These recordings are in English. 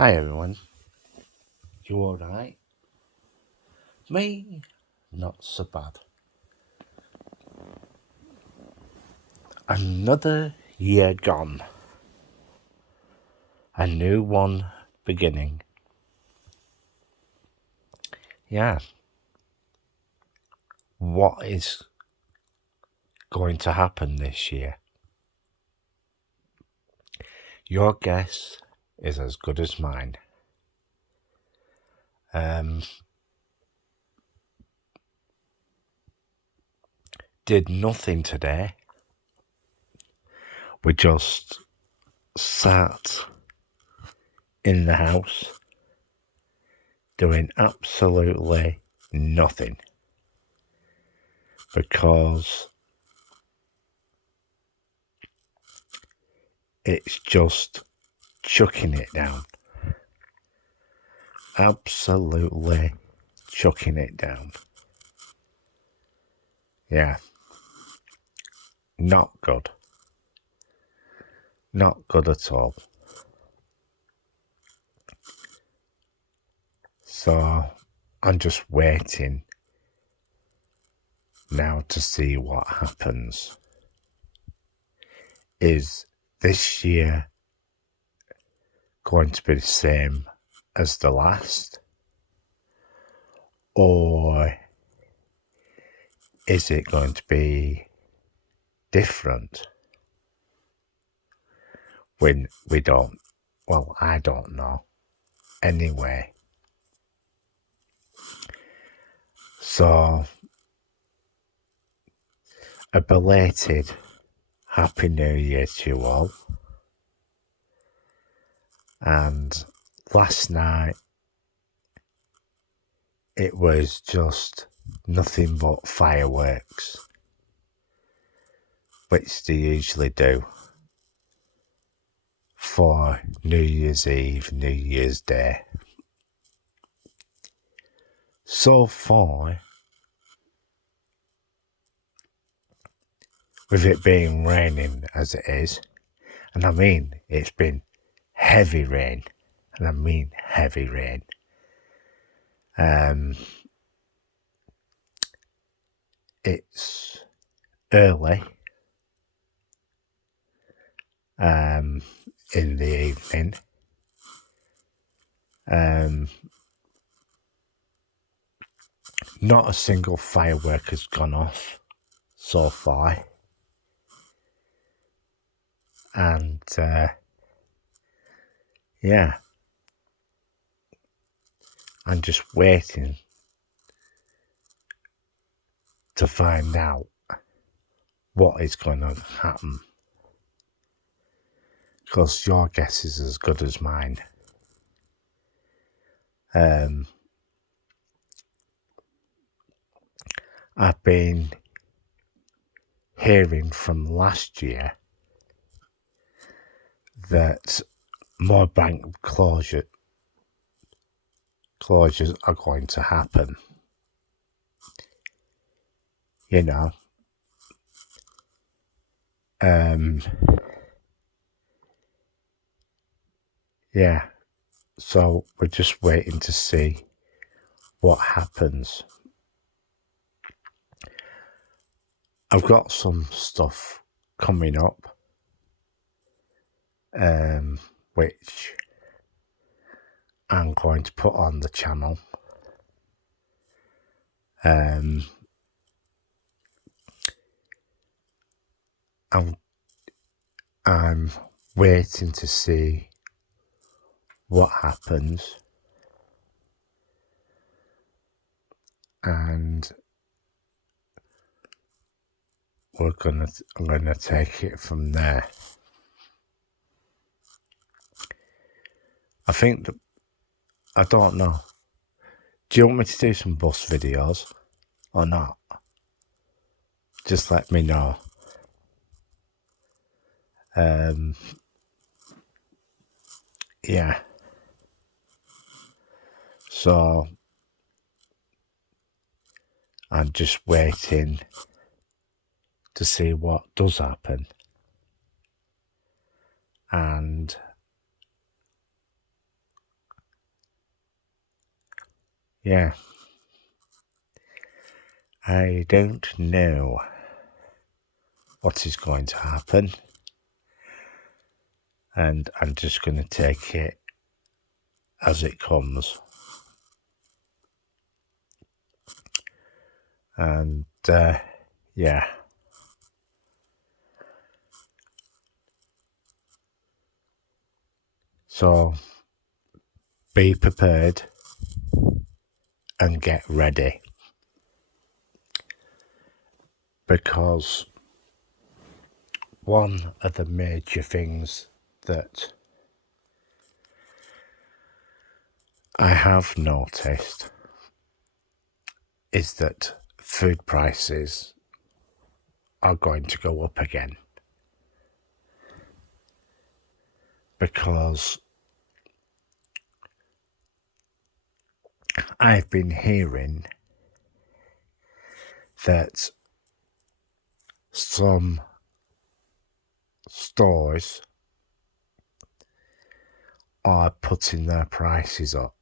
Hi everyone, you alright? Me, not so bad. Another year gone, a new one beginning. Yeah, what is going to happen this year? Your guess is as good as mine. Did nothing today. We just sat in the house doing absolutely nothing because it's just chucking it down. Absolutely chucking it down. Yeah, not good. Not good at all. So I'm just waiting now to see what happens. Is this year going to be the same as the last? Or is it going to be different? When we don't, well, I don't know. Anyway, so a belated Happy New Year to you all. And last night it was just nothing but fireworks, which they usually do for New Year's Eve, New Year's Day. So far, with it being raining as it is, and I mean it's been heavy rain, and I mean heavy rain. It's early in the evening. Not a single firework has gone off so far. And yeah, I'm just waiting to find out what is going to happen. Because your guess is as good as mine. I've been hearing from last year that more bank closures are going to happen. You know, yeah. So we're just waiting to see what happens. I've got some stuff coming up, which I'm going to put on the channel. I'm waiting to see what happens, and I'm gonna take it from there. I think that, I don't know. Do you want me to do some bus videos or not? Just let me know. Yeah. So I'm just waiting to see what does happen. And yeah, I don't know what is going to happen, and I'm just going to take it as it comes. And yeah, so be prepared and get ready, because one of the major things that I have noticed is that food prices are going to go up again, because I've been hearing that some stores are putting their prices up.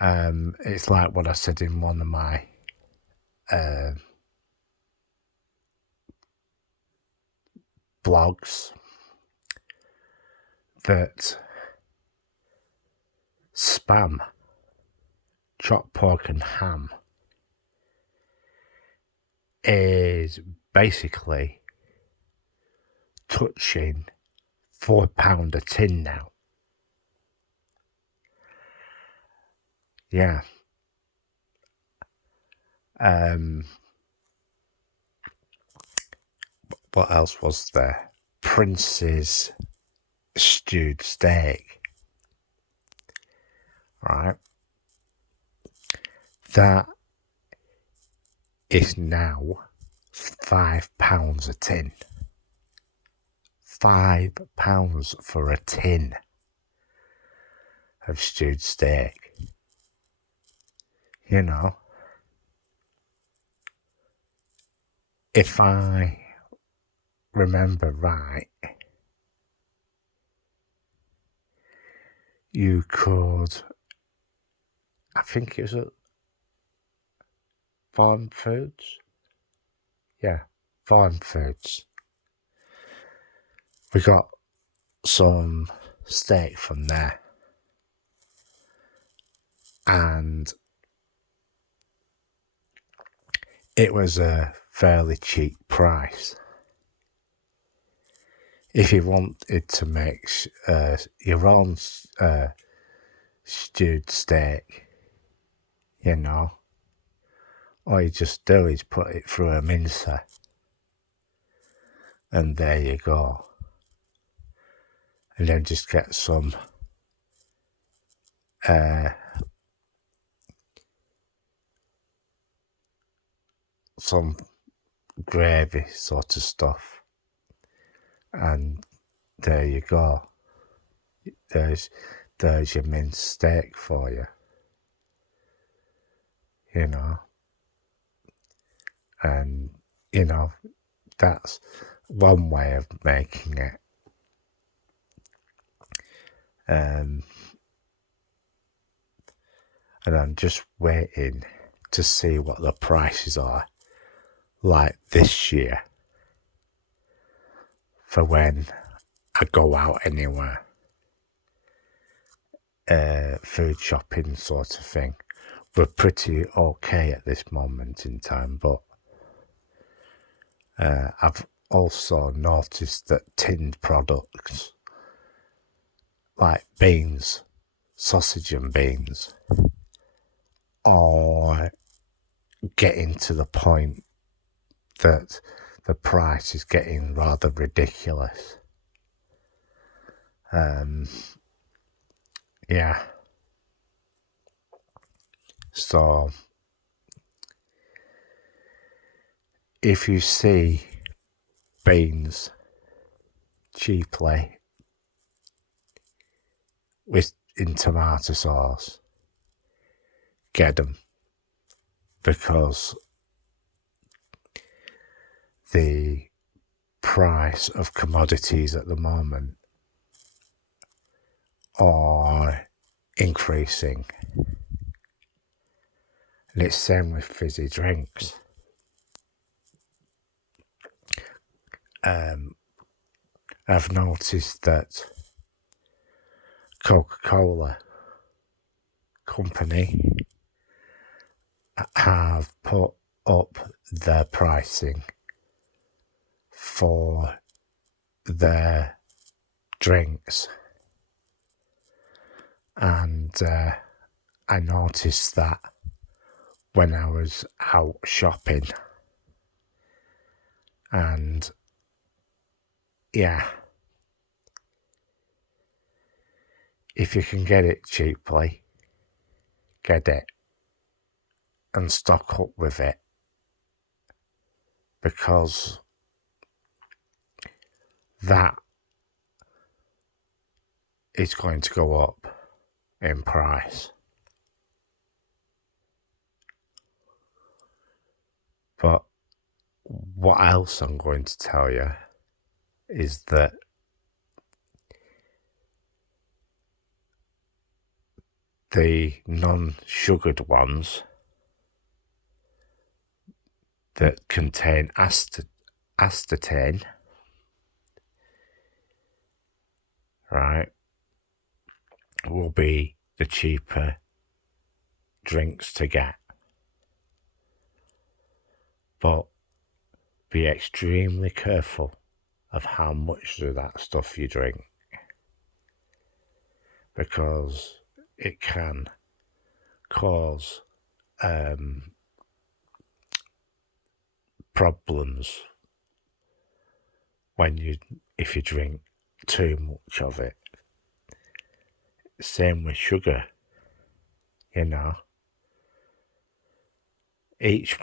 It's like what I said in one of my blogs, that Spam, chopped pork and ham, is basically touching £4 a tin now. Yeah. What else was there? Prince's stewed steak. Right. That is now £5 a tin. £5 for a tin of stewed steak. You know, if I remember right, you could, I think it was at Farm Foods. Yeah, Farm Foods. We got some steak from there, and it was a fairly cheap price. If you wanted to make your own stewed steak, you know, all you just do is put it through a mincer, and there you go. And then just get some gravy sort of stuff, and there you go. There's your minced steak for you, you know. And you know, that's one way of making it. And I'm just waiting to see what the prices are like this year for when I go out anywhere, food shopping sort of thing. We're pretty okay at this moment in time, but I've also noticed that tinned products like beans, sausage and beans, are getting to the point that the price is getting rather ridiculous. Yeah. So if you see beans cheaply in tomato sauce, get them, because the price of commodities at the moment are increasing. And it's the same with fizzy drinks. I've noticed that Coca-Cola company have put up their pricing for their drinks, and I noticed that when I was out shopping, and yeah, if you can get it cheaply, get it and stock up with it, because that is going to go up in price. But what else I'm going to tell you is that the non-sugared ones that contain aspartame, right, will be the cheaper drinks to get. But be extremely careful of how much of that stuff you drink, because it can cause problems if you drink too much of it. Same with sugar, you know. Each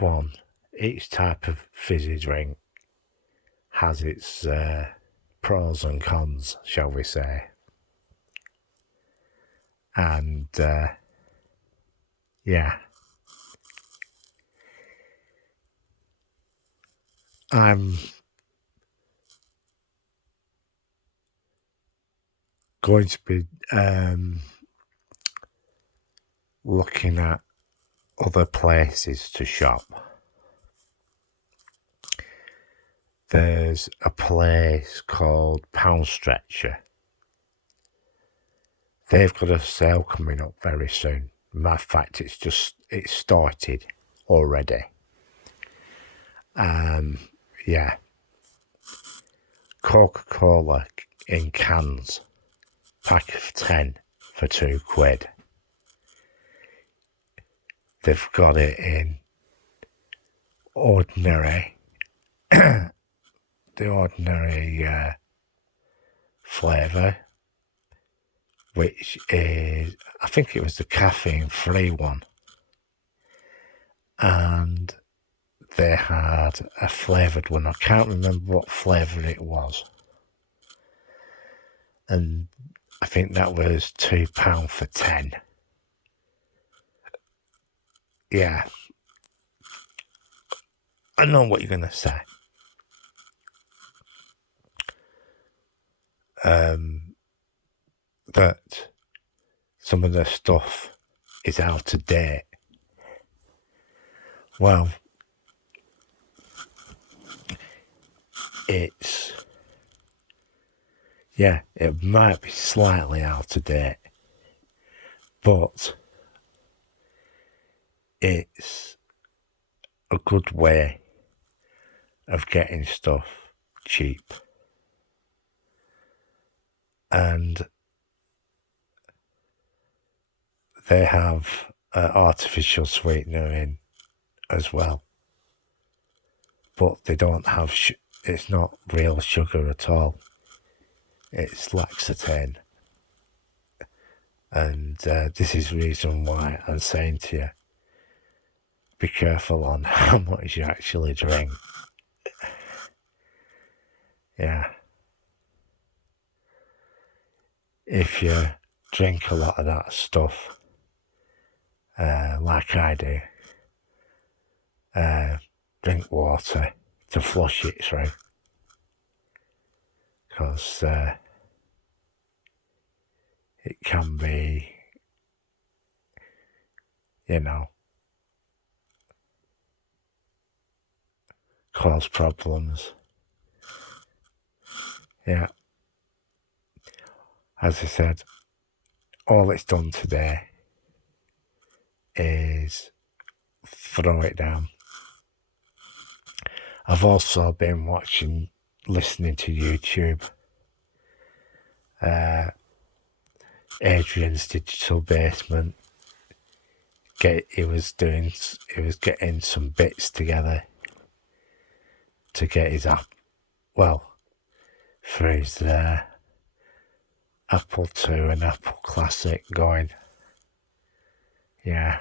type of fizzy drink has its pros and cons, shall we say. And yeah, I'm going to be looking at other places to shop. There's a place called Pound Stretcher. They've got a sale coming up very soon. Matter of fact, it's started already. Yeah. Coca-Cola in cans, pack of 10 for £2. They've got it in ordinary, the ordinary flavour, which is, I think it was the caffeine-free one. And they had a flavoured one. I can't remember what flavour it was. And I think that was £2 for 10. Yeah. I know what you're going to say. That some of the stuff is out of date. Well, it might be slightly out of date, but it's a good way of getting stuff cheap. And they have artificial sweetener in as well, but they don't have it's not real sugar at all. It's laxatine. And this is the reason why I'm saying to you, be careful on how much you actually drink. Yeah. If you drink a lot of that stuff, like I do, drink water to flush it through, because it can be you know, cause problems. Yeah. As I said, all it's done today is throw it down. I've also been listening to YouTube. Adrian's Digital Basement. He was getting some bits together to get his app, well, for his Apple II and Apple Classic going. Yeah.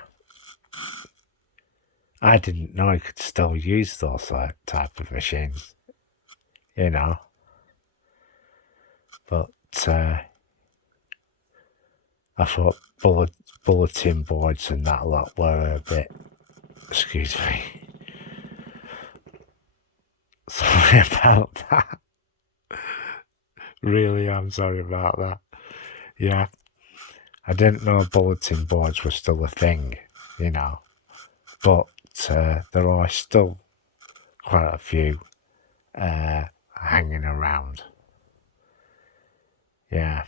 I didn't know you could still use those type of machines, you know. But I thought bulletin boards and that lot were a bit, excuse me, sorry about that. Really, I'm sorry about that. Yeah, I didn't know bulletin boards were still a thing, you know. But there are still quite a few hanging around. Yeah.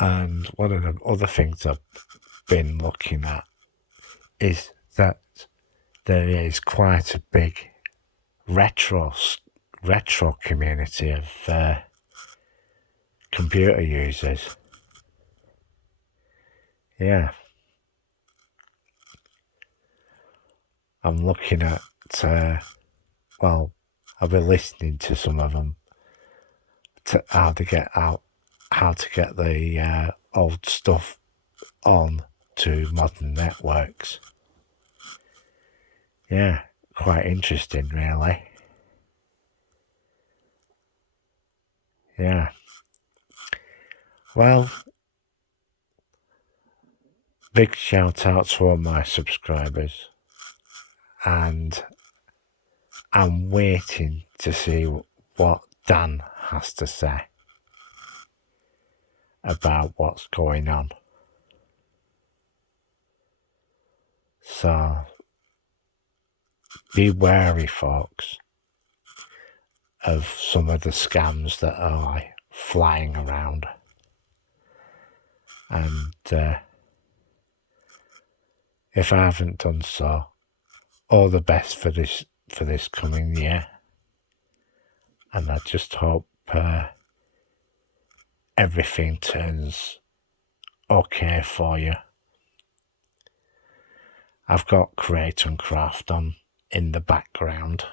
And one of the other things I've been looking at is that there is quite a big retro community of computer users. Yeah. I'm looking at, well, I've been listening to some of them to how to get the old stuff on to modern networks. Yeah, quite interesting, really. Yeah. Well, big shout out to all my subscribers, and I'm waiting to see what Dan has to say about what's going on. So be wary, folks, of some of the scams that are flying around. And if I haven't done so, all the best for this coming year. And I just hope everything turns okay for you. I've got Create and Craft on in the background.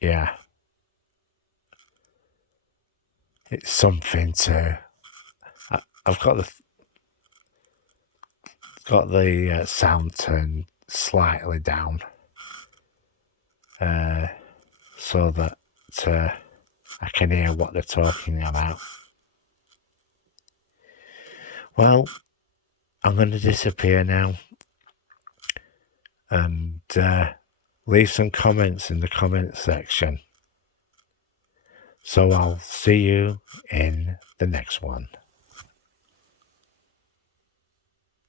Yeah. It's something to... I've got the sound turned slightly down so that I can hear what they're talking about. Well, I'm going to disappear now and leave some comments in the comments section. So I'll see you in the next one.